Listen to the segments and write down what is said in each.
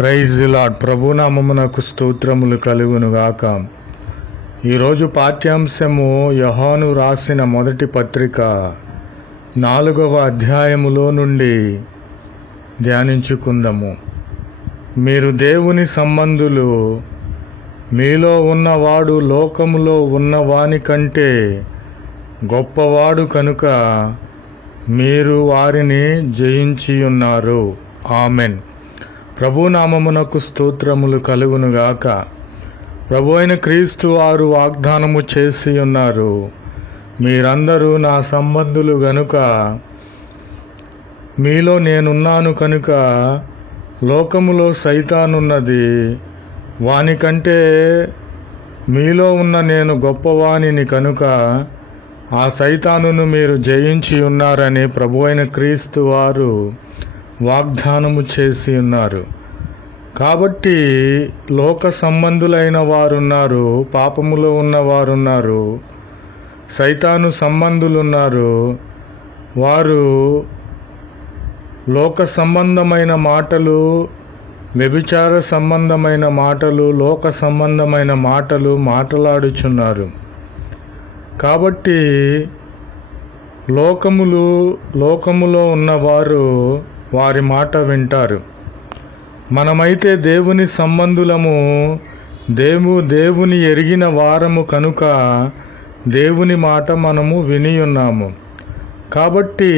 Praise the lord. ప్రభునామమునకు స్తోత్రములు కలుగునుగాక. ఈరోజు పాఠ్యాంశము యోహాను రాసిన మొదటి పత్రిక 4వ అధ్యాయములో నుండి ధ్యానించుకుందాము. మీరు దేవుని సంబంధులు, మీలో ఉన్నవాడు లోకములో ఉన్నవాని కంటే గొప్పవాడు కనుక మీరు వారిని జయించియున్నారు. ఆమెన్. ప్రభునామమునకు స్తోత్రములు కలుగునుగాక. ప్రభు అయిన క్రీస్తు వారు వాగ్దానము చేసి ఉన్నారు, మీరందరూ నా సంబంధులు గనుక మీలో నేనున్నాను కనుక లోకములో సైతానున్నది, వానికంటే మీలో ఉన్న నేను గొప్పవానిని కనుక ఆ సైతానును మీరు జయించి ఉన్నారని ప్రభు అయిన క్రీస్తు వారు వాగ్దానము చేసి ఉన్నారు. కాబట్టి లోక సంబంధులైన వారున్నారు, పాపములో ఉన్నవారున్నారు, సైతాను సంబంధులున్నారు. వారు లోక సంబంధమైన మాటలు, వ్యభిచార సంబంధమైన మాటలు, లోక సంబంధమైన మాటలు మాట్లాడుచున్నారు. కాబట్టి లోకములో ఉన్నవారు వారి మాట వింటారు. మనమైతే దేవుని సంబంధులము, దేవుని ఎరిగిన వారము కనుక దేవుని మాట మనము వినియున్నాము. కాబట్టి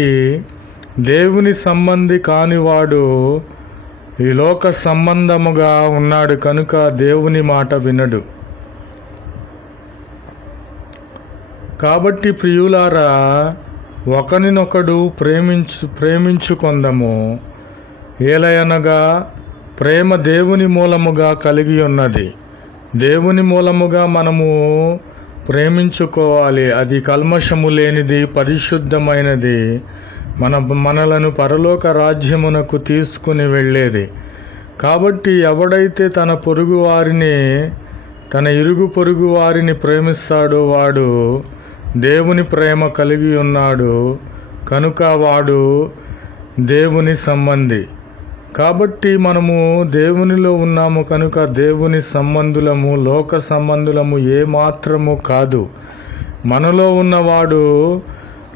దేవుని సంబంధి కానివాడు ఈ లోక సంబంధముగా ఉన్నాడు కనుక దేవుని మాట వినడు. కాబట్టి ప్రియులారా, ఒకరినొకడు ప్రేమించుకొందము. ఏలయనగా ప్రేమ దేవుని మూలముగా కలిగి ఉన్నది. దేవుని మూలముగా మనము ప్రేమించుకోవాలి. అది కల్మషము లేనిది, పరిశుద్ధమైనది, మనలను పరలోక రాజ్యమునకు తీసుకుని వెళ్ళేది. కాబట్టి ఎవడైతే తన ఇరుగు పొరుగు వారిని ప్రేమిస్తాడో వాడు దేవుని ప్రేమ కలిగి ఉన్నాడు కనుక వాడు దేవుని సంబంధి. కాబట్టి మనము దేవునిలో ఉన్నాము కనుక దేవుని సంబంధులము, లోక సంబంధులము ఏమాత్రము కాదు. మనలో ఉన్నవాడు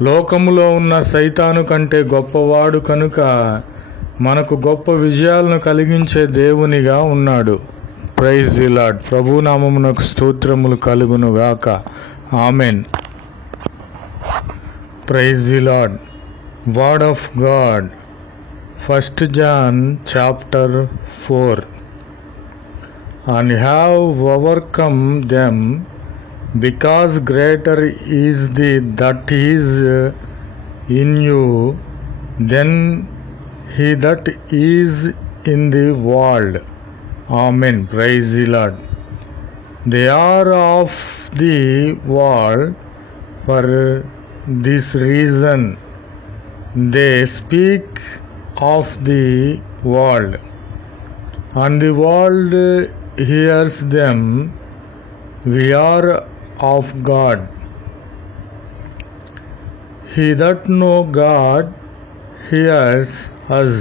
లోకములో ఉన్న సైతాను కంటే గొప్పవాడు కనుక మనకు గొప్ప విజయాలను కలిగించే దేవునిగా ఉన్నాడు. Praise the lord. ప్రభునామమునకు స్తోత్రములు కలుగునుగాక. Amen. Praise the Lord. Word of God. 1 John chapter 4. And have overcome them, because greater is that is in you than he that is in the world. Amen. Praise the Lord. They are of the world, for this reason they speak of the world, and the world hears them. We are of God. He that know God hears us.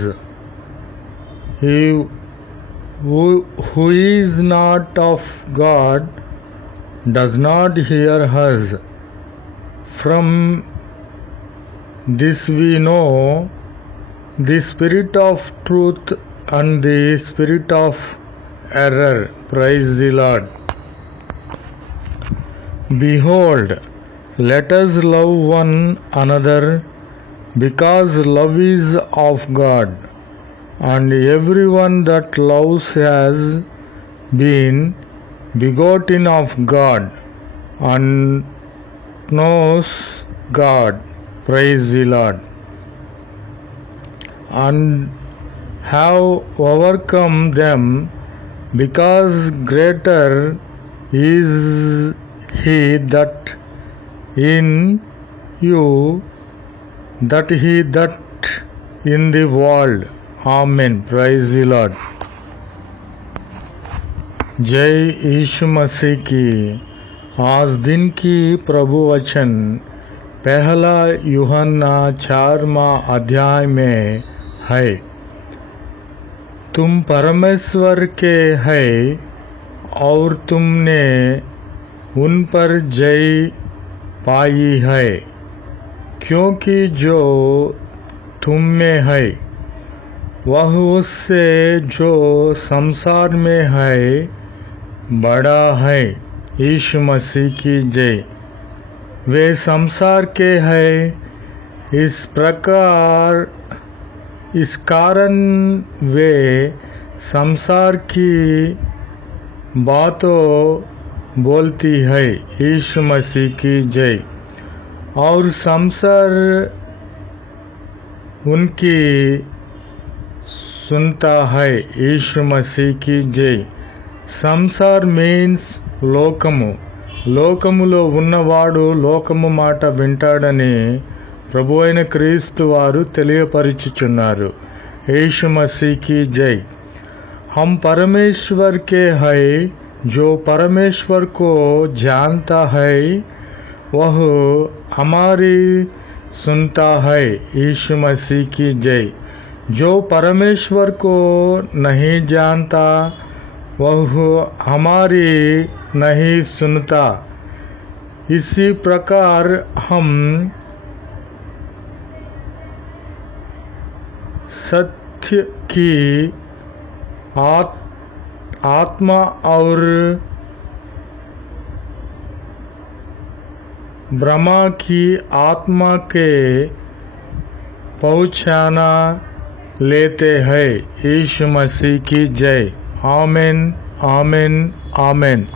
He who is not of God does not hear us. From this we know the spirit of truth and the spirit of error. Praise the Lord. Behold, let us love one another, because love is of God, and everyone that loves has been begotten of God and knows God. Praise the Lord. And have overcome them, because greater is he that in you that he that in the world. Amen. Praise the Lord. जय यीशु मसीह की। आज दिन की प्रभु वचन पहला यूहन्ना 4वां अध्याय में है। तुम परमेश्वर के हैं और तुमने उन पर जय पाई है, क्योंकि जो तुम में है वह उससे जो संसार में है बड़ा है। यीशु मसीह की जय। वे संसार के हैं, इस कारण वे संसार की बातों बोलती है। यीशु मसीह की जय। और संसार उनकी सुनता है। यीशु मसीह की जय। సంసార్ మీన్స్ లోకము. లోకములో ఉన్నవాడు లోకము మాట వింటాడని ప్రభు అయిన క్రీస్తు వారు తెలియపరుచుచున్నారు. यीशु मसीह की जय। हम परमेश्वर के हैं, जो परमेश्वर को जानता है वह हमारी सुनता है। यीशु मसीह की जय। जो परमेश्वर को नहीं जानता वह हमारी नहीं सुनता। इसी प्रकार हम सत्य की आत्मा और ब्रह्मा की आत्मा के पहचाना लेते हैं। यीशु मसीह की जय। आमीन, आमीन, आमीन।